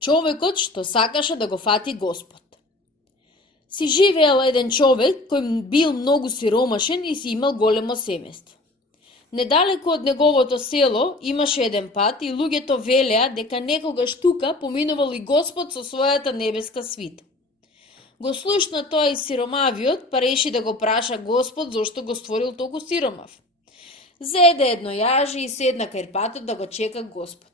Човекот што сакаше да го фати Господ. Си живеел еден човек кој бил многу сиромашен и си имал големо семејство. Недалеку од неговото село имаше еден пат и луѓето велеа дека некогаш тука поминувал и Господ со својата небеска свита. Го слушна тоа и сиромавиот, па реши да го праша Господ зошто го створил толку сиромав. Зеде едно јаже и седна кај патот да го чека Господ.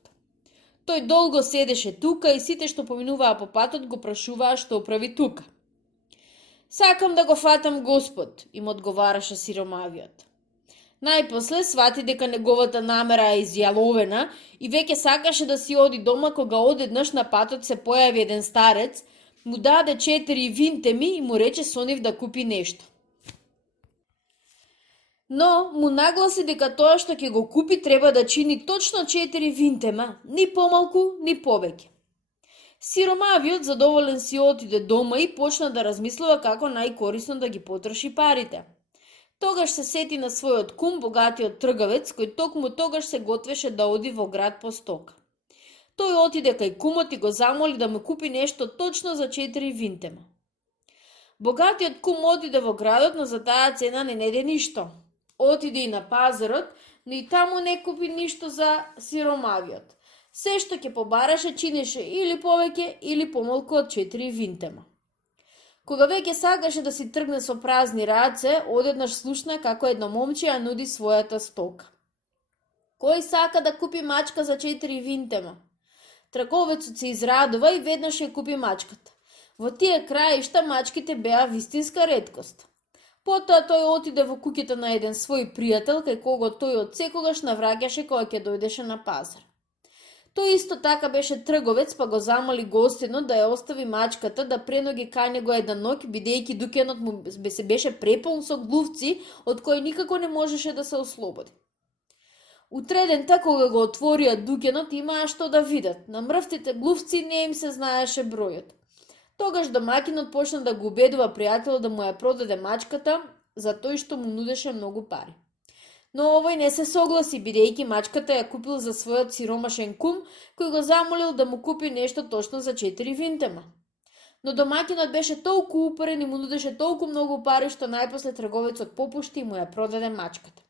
Тој долго седеше тука и сите што поминуваа по патот го прашуваа што прави тука. Сакам да го фатам Господ, им одговараше сиромавиот. Најпосле свати дека неговата намера е изјаловена и веќе сакаше да си оди дома кога одеднаш на патот се појави еден старец, му даде 4 винтеми и му рече со нив да купи нешто. Но му нагласи дека тоа што ќе го купи треба да чини точно 4 винтема, ни помалку, ни повеќе. Сиромавиот задоволен си отиде дома и почна да размислува како најкорисно да ги потроши парите. Тогаш се сети на својот кум, богатиот трговец, кој токму тогаш се готвеше да оди во град по стока. Тој отиде кај кумот и го замоли да му купи нешто точно за 4 винтема. Богатиот кум отиде во градот, но за таа цена не неде ништо. Отиде и на пазарот, но и таму не купи ништо за сиромавиот. Се што ќе побараше чинеше или повеќе или помалку од 4 винтема. Кога веќе сакаше да си тргне со празни раце, одеднаш слушна како едно момче ја нуди својата стока. Кој сака да купи мачка за 4 винтема? Трговецот се израдува и веднаш ја купи мачката. Во тие краишта мачките беа вистинска реткост. Потоа тој отиде во куќата на еден свој пријател, кај кого тој од секогаш навраќаше кога ќе дојдеше на пазар. Тој исто така беше трговец, па го замоли гостинот да ја остави мачката да преноги кај него една ноќ, бидејќи дукенот му се беше преполн со глувци, од кои никако не можеше да се ослободи. Утредента, кога го отворија дукенот, имаа што да видат. На мрвтите глувци не им се знаеше бројот. Тогаш домакинот почна да го убедува пријателот да му ја продаде мачката, за тој што му нудеше многу пари. Но овој не се согласи, бидејќи мачката ја купил за својот сиромашен кум, кој го замолил да му купи нешто точно за 4 винтема. Но домакинот беше толку упорен и му нудеше толку многу пари, што најпосле трговецот попушти и му ја продаде мачката.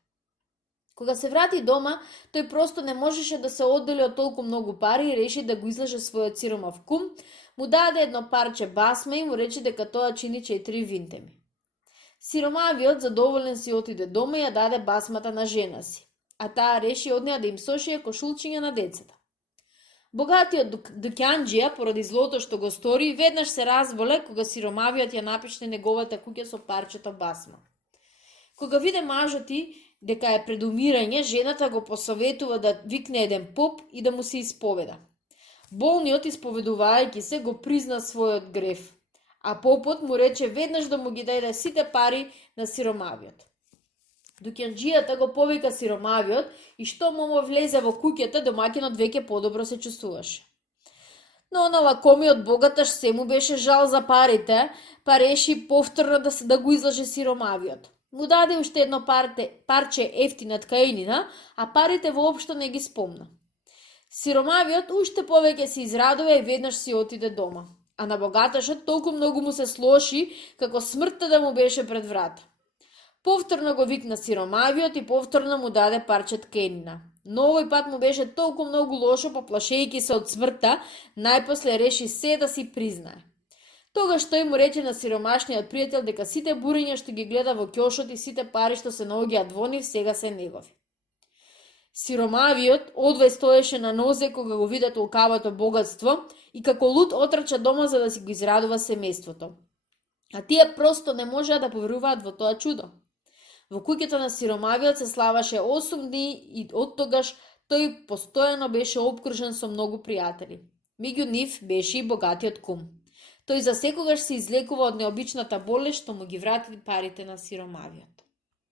Кога се врати дома, тој просто не можеше да се оддели од толку многу пари и реши да го излаже својот сиромав кум, му даде едно парче басма и му рече дека тоа чини 4 винтеми. Сиромавиот задоволен си отиде дома и ја даде басмата на жена си, а таа реши од неа да им сошие кошулчиња на децата. Богатиот дукјанџија, поради злото што го стори, веднаш се разболе кога сиромавиот ја напишне неговата куќа со парчето басма. Кога виде мажот дека е пред умирање, жената го посоветува да викне еден поп и да му се исповеда. Болниот, исповедувајќи се, го призна својот греф, а попот му рече веднаш да му ги даде сите пари на сиромавиот. Дукјанџијата го повика сиромавиот и што му влезе во куќата, домакинот веќе подобро се чувствуваше. Но на лакомиот богаташ се му беше жал за парите, па реши повторно да го излаже сиромавиот. Му даде уште едно парче ефтина ткаинина, а парите воопшто не ги спомна. Сиромавиот уште повеќе се израдува и веднаш си отиде дома. А на богаташот толку многу му се слоши, како смртта да му беше пред врата. Повторно го викна сиромавиот и повторно му даде парче ткаинина. Но овој пат му беше толку многу лошо, поплашејќи се од смртта, најпосле реши се да си признае. Тогаш тој му рече на сиромашниот пријател дека сите бурења што ги гледа во ќошот и сите пари што се наоѓаат во нив сега се негови. Сиромавиот одвај стоеше на нозе кога го виде толкавото богатство и како луд отрча дома за да си го израдува семејството. А тие просто не можеа да поверуваат во тоа чудо. Во куќата на сиромавиот се славаше 8 дни и од тогаш тој постојано беше опкружен со многу пријатели. Меѓу нив беше и богатиот кум. Тој за секогаш се излекува од необичната болест што му ги врати парите на сиромавиот.